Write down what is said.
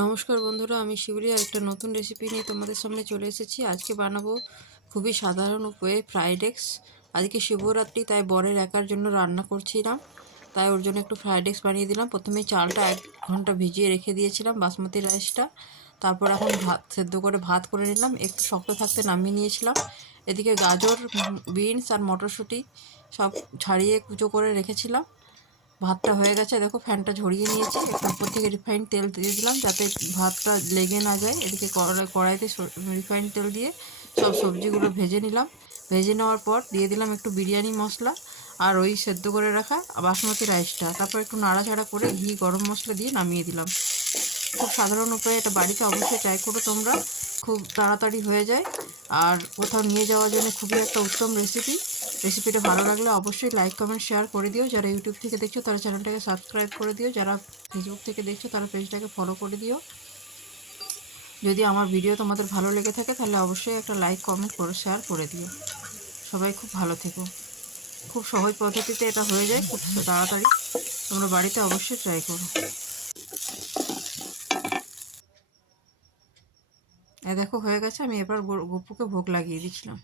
নমস্কার বন্ধুরা, আমি শিউলি আর একটা নতুন রেসিপি নিয়ে তোমাদের সামনে চলে এসেছি। আজকে বানাবো খুবই সাধারণ উপায়ে ফ্রাইড এগস। আজকে শিবরাত্রি, তাই বরের একার জন্য রান্না করছিলাম, তাই ওর জন্য একটু ফ্রাইড এগস বানিয়ে দিলাম। প্রথমে চালটা 1 ঘন্টা ভিজিয়ে রেখে দিয়েছিলাম, বাসমতি রাইসটা। তারপর এখন সেদ্ধ করে ভাত করে নিলাম, একটু শক্ত থাকতে নামিয়ে নিয়েছিলাম। এদিকে গাজর, বিনস আর মটরশুঁটি সব ছাড়িয়ে কুচো করে রেখেছিলাম। ভাতটা হয়ে গেছে, দেখো ফ্যানটা ঝরিয়ে নিয়েছি। একটু উপর থেকে রিফাইন্ড তেল দিয়ে দিলাম যাতে ভাতটা লেগে না যায়। এদিকে কড়াইতে রিফাইন্ড তেল দিয়ে সব সবজিগুলো ভেজে নিলাম। ভেজে নেওয়ার পর দিয়ে দিলাম একটু বিরিয়ানি মশলা আর ওই সেদ্ধ করে রাখা বাসমতি রাইসটা। তারপর একটু নাড়াচাড়া করে ঘি, গরম মশলা দিয়ে নামিয়ে দিলাম। খুব সাধারণ উপায়ে এটা বাড়িতে অবশ্যই ট্রাই করো তোমরা, খুব তাড়াতাড়ি হয়ে যায় আর কোথাও নিয়ে যাওয়ার জন্য খুবই একটা উত্তম রেসিপি। রেসিপিটা ভালো লাগলে অবশ্যই লাইক, কমেন্ট, শেয়ার করে দিও। যারা ইউটিউব থেকে দেখছো তারা চ্যানেলটাকে সাবস্ক্রাইব করে দিও। যারা ফেসবুক থেকে দেখছো তারা পেজটাকে ফলো করে দিও। যদি আমার ভিডিও তোমাদের ভালো লেগে থাকে তাহলে অবশ্যই একটা লাইক, কমেন্ট করে শেয়ার করে দিও। সবাই খুব ভালো থেকো। খুব সহজ পদ্ধতিতে এটা হয়ে যায়, খুব তাড়াতাড়ি। তোমরা বাড়িতে অবশ্যই ট্রাই করো। দেখো হয়ে গেছে, আমি এবার গপুকে ভোগ লাগিয়ে দিচ্ছিলাম।